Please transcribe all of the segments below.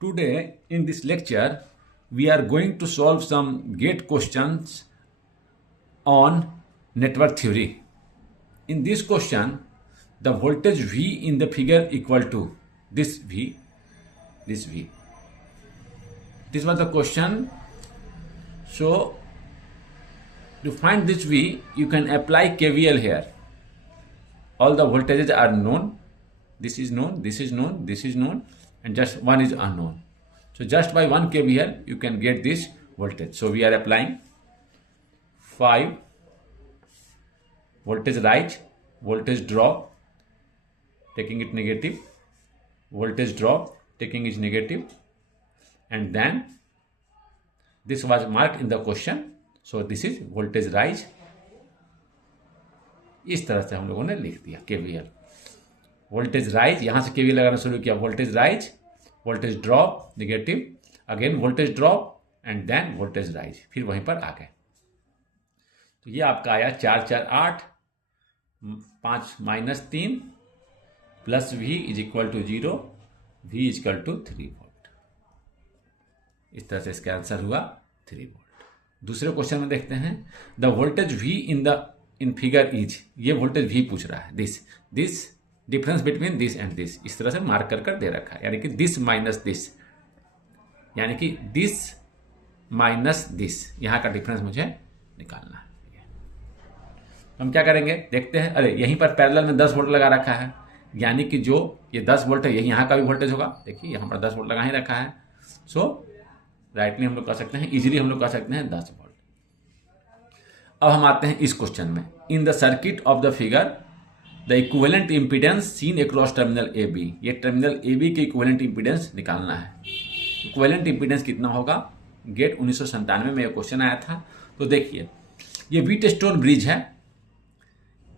Today in this lecture we are going to solve some gate questions on network theory. In this question the voltage V in the figure equal to this V. This was the question. So to find this V you can apply KVL here. All the voltages are known. This is known, this is known, this is known, and just one is unknown. So just by one KVL you can get this voltage. So we are applying 5 voltage rise, voltage drop, taking it negative, voltage drop, taking it negative, and then this was marked in the question. So this is voltage rise. इस तरह से हम लोगों ने लिख दिया KVL. Voltage rise, यहां से KVL लगाना शुरू किया. Voltage rise, voltage drop negative, again voltage drop and then voltage rise, फिर वहीं पर आ गए. तो ये आपका आया 4 4 8 5 -3 plus V is equal to 0, V is equal to 3 volt. इस तरह से इसका आंसर हुआ 3 वोल्ट. दूसरे क्वेश्चन में देखते हैं. The voltage V in figure is, ये वोल्टेज V पूछ रहा है. This difference between this and this, इस तरह से मार्क कर दे रखा है. यानी कि दिस माइनस दिस, यानी कि दिस माइनस दिस, यहां का डिफरेंस मुझे निकालना है. हम क्या करेंगे देखते हैं. अरे यहीं पर पैरेलल में 10 वोल्ट लगा रखा है, यानी कि जो ये 10 वोल्ट है यही यहाँ का भी वोल्टेज होगा. देखिए यहाँ पर 10 वोल्ट लगा ही रखा है. सो राइटली हम लोग कह सकते हैं, इजीली हम लोग कह सकते हैं 10 वोल्ट. अब हम आते हैं इस क्वेश्चन में. In the circuit of the figure the equivalent impedance seen across terminal A B. ये टर्मिनल ए बी के इक्विवेलेंट इंपीडेंस निकालना है. इक्विवेलेंट इंपीडेंस कितना होगा? गेट 1997 में ये क्वेश्चन आया था. तो देखिए ये व्हीटस्टोन ब्रिज है.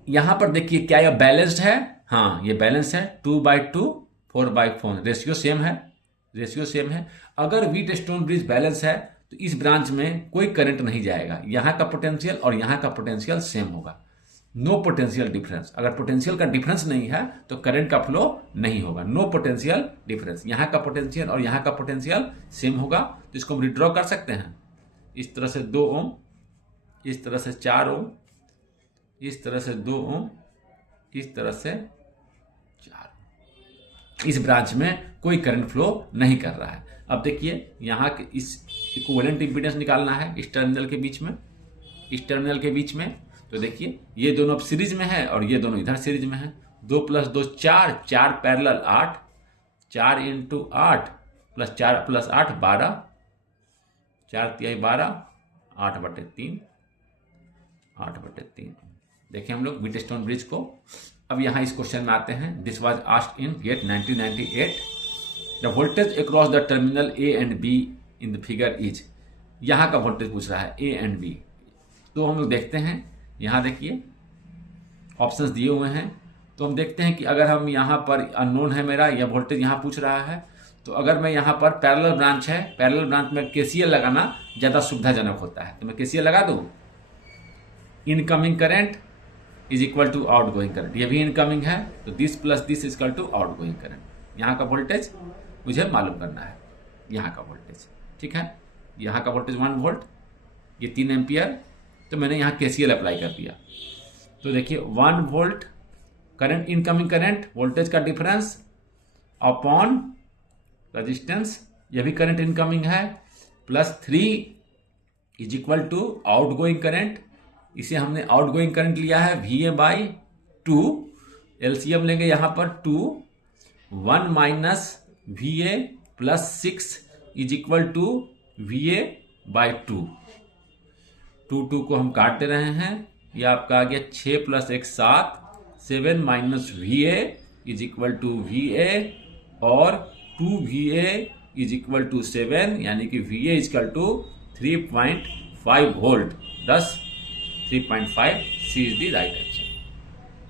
यहां पर देखिए क्या यह बैलेंस्ड है? हाँ ये बैलेंस है. 2/2 4/4 रेशियो सेम है, रेशियो सेम है. अगर व्हीटस्टोन ब्रिज बैलेंस है तो इस ब्रांच में कोई करंट नहीं जाएगा. यहां का पोटेंशियल और यहां का पोटेंशियल सेम होगा. No potential difference. अगर पोटेंशियल का डिफरेंस नहीं है तो करंट का फ्लो नहीं होगा. No potential difference. यहां का पोटेंशियल और यहां का पोटेंशियल सेम होगा. तो इसको हम विड्रॉ कर सकते हैं. इस तरह से 2 ओम, इस तरह से 4 ओम, इस तरह से 2 ओम, इस तरह से 4. इस ब्रांच में कोई करंट फ्लो नहीं कर रहा है. अब देखिए यहाँ के इस इक्विवेलेंट इंपीडेंस निकालना है इस टर्मिनल के बीच में, इस टर्मिनल के बीच में. तो देखिए ये दोनों अब सीरीज में है और ये दोनों इधर सीरीज में है. 2 + 2 4, 4 पैरेलल 8, 4 × 8 + 4 + 8 12, 4 × 3 12, 8/3, 8/3. देखिए हम लोग व्हीटस्टोन ब्रिज को. अब यहाँ इस क्वेश्चन में आते हैं. This was asked in GATE 1998. The voltage across the terminal A and B in the figure is. यहाँ का वोल्टेज पूछ रहा है ए एंड बी. तो हम लोग देखते हैं. यहाँ देखिए ऑप्शंस दिए हुए हैं. तो हम देखते हैं कि अगर हम यहाँ पर अननोन है मेरा, यह वोल्टेज यहाँ पूछ रहा है. तो अगर मैं यहाँ पर पैरेलल ब्रांच है, पैरेलल ब्रांच में KCL लगाना ज़्यादा सुविधाजनक होता है. तो मैं KCL लगा दूँ. Incoming current is equal to outgoing current. ये भी इनकमिंग है तो this plus this is equal to outgoing current. यहाँ का वोल्टेज मुझे मालूम करना है. यहाँ का वोल्टेज ठीक है. यहाँ का वोल्टेज 1 वोल्ट, ये 3 एम्पियर. तो मैंने यहाँ KCL अप्लाई कर दिया. तो देखिए 1 volt current, incoming current, voltage का डिफरेंस अपॉन रेजिस्टेंस, यह भी करंट इनकमिंग है, plus 3 is equal to outgoing current. इसे हमने आउट गोइंग करंट लिया है VA/2. LCM लेंगे यहाँ पर 2, 1 - VA + 6 is equal to VA/2. 2 को हम काट दे रहे हैं. ये आपका आ गया 6 + 1 7, 7 - VA is equal to VA और 2VA इज इक्वल टू 7, यानी कि VA is equal to 3.5 volt. 3.5 C is the right answer.